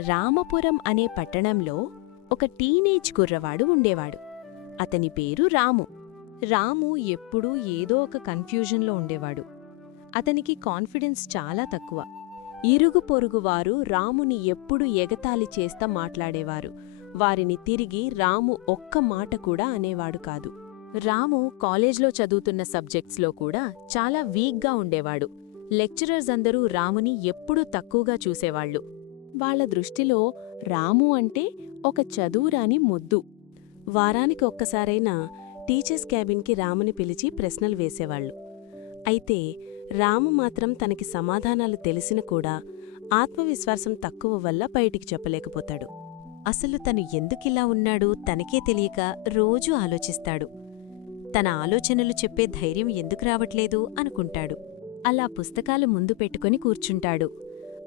రామపురం అనే పట్టణంలో ఒక టీనేజ్ కుర్రవాడు ఉండేవాడు. అతని పేరు రాము. రాము ఎప్పుడూ ఏదో ఒక కన్ఫ్యూజన్లో ఉండేవాడు. అతనికి కాన్ఫిడెన్స్ చాలా తక్కువ. ఇరుగు పొరుగువారు రాముని ఎప్పుడు ఎగతాళి చేస్తా మాట్లాడేవారు. వారిని తిరిగి రాము ఒక్క మాట కూడా అనేవాడు కాదు. రాము కాలేజ్లో చదువుతున్న సబ్జెక్ట్స్లో కూడా చాలా వీక్గా ఉండేవాడు. లెక్చరర్స్ అందరూ రాముని ఎప్పుడూ తక్కువగా చూసేవాళ్ళు వాళ్ళ దృష్టిలో రాము అంటే ఒక చదువురాని మొద్దు. వారానికి ఒక్కసారైనా టీచర్స్ క్యాబిన్కి రాముని పిలిచి ప్రశ్నలు వేసేవాళ్ళు అయితే రాము మాత్రం తనకి సమాధానాలు తెలిసిన కూడా ఆత్మవిశ్వాసం తక్కువ వల్ల బయటికి చెప్పలేకపోతాడు. అసలు తను ఎందుకిలా ఉన్నాడు తనకే తెలియక రోజూ ఆలోచిస్తాడు. తన ఆలోచనలు చెప్పే ధైర్యం ఎందుకు రావట్లేదు అనుకుంటాడు. అలా పుస్తకాలు ముందు పెట్టుకుని కూర్చుంటాడు.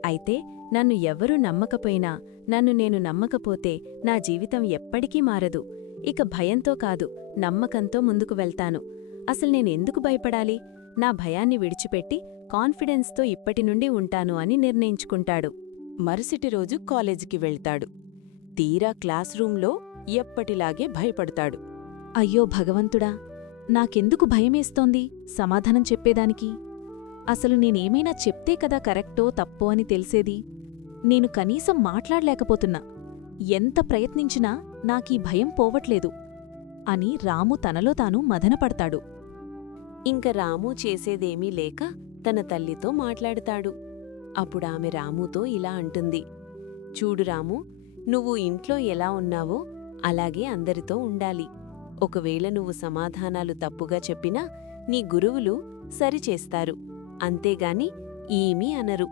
అయితే నన్ను ఎవ్వరూ నమ్మకపోయినా నన్ను నేను నమ్మకపోతే నా జీవితం ఎప్పటికీ మారదు. ఇక భయంతో కాదు నమ్మకంతో ముందుకు వెళ్తాను. అసలు నేనెందుకు భయపడాలి? నా భయాన్ని విడిచిపెట్టి కాన్ఫిడెన్స్తో ఇప్పటి నుండి ఉంటాను అని నిర్ణయించుకుంటాడు. మరుసటి రోజు కాలేజీకి వెళ్తాడు. తీరా క్లాస్ రూంలో ఎప్పటిలాగే భయపడతాడు. అయ్యో భగవంతుడా నాకెందుకు భయమేస్తోంది సమాధానం చెప్పేదానికి? అసలు నేనేమైనా చెప్తే కదా కరెక్టో తప్పో అని తెలిసేది? నేను కనీసం మాట్లాడలేకపోతున్నా. ఎంత ప్రయత్నించినా నాకీ భయం పోవట్లేదు అని రాము తనలో తాను మదనపడతాడు. ఇంక రాము చేసేదేమీ లేక తన తల్లితో మాట్లాడతాడు. అప్పుడామె రాముతో ఇలా అంటుంది. చూడు రాము నువ్వు ఇంట్లో ఎలా ఉన్నావో అలాగే అందరితో ఉండాలి. ఒకవేళ నువ్వు సమాధానాలు తప్పుగా చెప్పినా నీ గురువులు సరిచేస్తారు. అంతేగాని ఏమీ అనరు.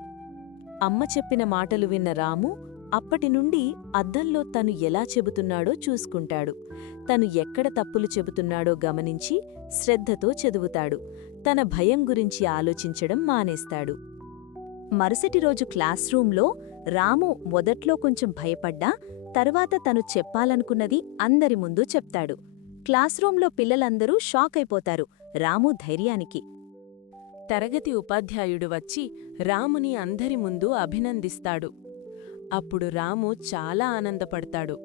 అమ్మ చెప్పిన మాటలు విన్న రాము అప్పటినుండి అద్దంలో తను ఎలా చెబుతున్నాడో చూసుకుంటాడు. తను ఎక్కడ తప్పులు చెబుతున్నాడో గమనించి శ్రద్ధతో చదువుతాడు. తన భయం గురించి ఆలోచించడం మానేస్తాడు. మరుసటి రోజు క్లాస్ రూంలో రాము మొదట్లో కొంచెం భయపడ్డా తర్వాత తను చెప్పాలనుకున్నది అందరి ముందు చెప్తాడు. క్లాస్ రూంలో పిల్లలందరూ షాక్ అయిపోతారు. రాము ధైర్యానికి. తరగతి ఉపాధ్యాయుడు వచ్చి రాముని అందరి ముందు అభినందిస్తాడు. అప్పుడు రాము చాలా ఆనందపడతాడు.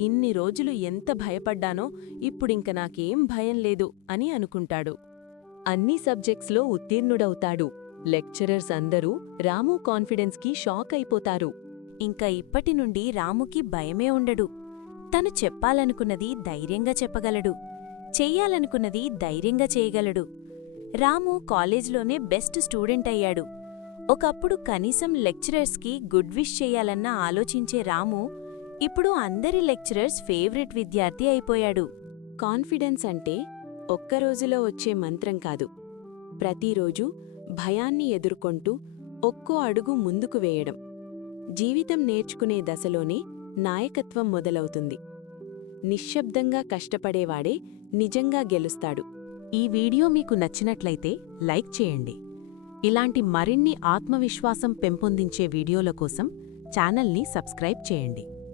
ఇన్ని రోజులు ఎంత భయపడ్డానో ఇప్పుడింక నాకేం భయం లేదు అని అనుకుంటాడు. అన్ని సబ్జెక్ట్స్లో ఉత్తీర్ణుడవుతాడు. లెక్చరర్స్ అందరూ రాము కాన్ఫిడెన్స్కి షాక్ అయిపోతారు. ఇంకా ఇప్పటి నుండి రాముకి భయమే ఉండడు. తను చెప్పాలనుకున్నది ధైర్యంగా చెప్పగలడు. చెయ్యాలనుకున్నది ధైర్యంగా చేయగలడు. రాము కాలేజ్లోనే బెస్ట్ స్టూడెంట్ అయ్యాడు. ఒకప్పుడు కనీసం లెక్చరర్స్కి గుడ్ విష్ చేయాలన్న ఆలోచించే రాము ఇప్పుడు అందరి లెక్చరర్స్ ఫేవరెట్ విద్యార్థి అయిపోయాడు. కాన్ఫిడెన్స్ అంటే ఒక్క రోజులో వచ్చే మంత్రం కాదు. ప్రతిరోజు భయాన్ని ఎదుర్కొంటూ ఒక్కో అడుగు ముందుకు వేయడం. జీవితం నేర్చుకునే దశలోనే నాయకత్వం మొదలవుతుంది. నిశ్శబ్దంగా కష్టపడేవాడే నిజంగా గెలుస్తాడు. ఈ వీడియో మీకు నచ్చినట్లయితే లైక్ చేయండి. ఇలాంటి మరిన్ని ఆత్మవిశ్వాసం పెంపొందించే వీడియోల కోసం ఛానల్ని సబ్స్క్రైబ్ చేయండి.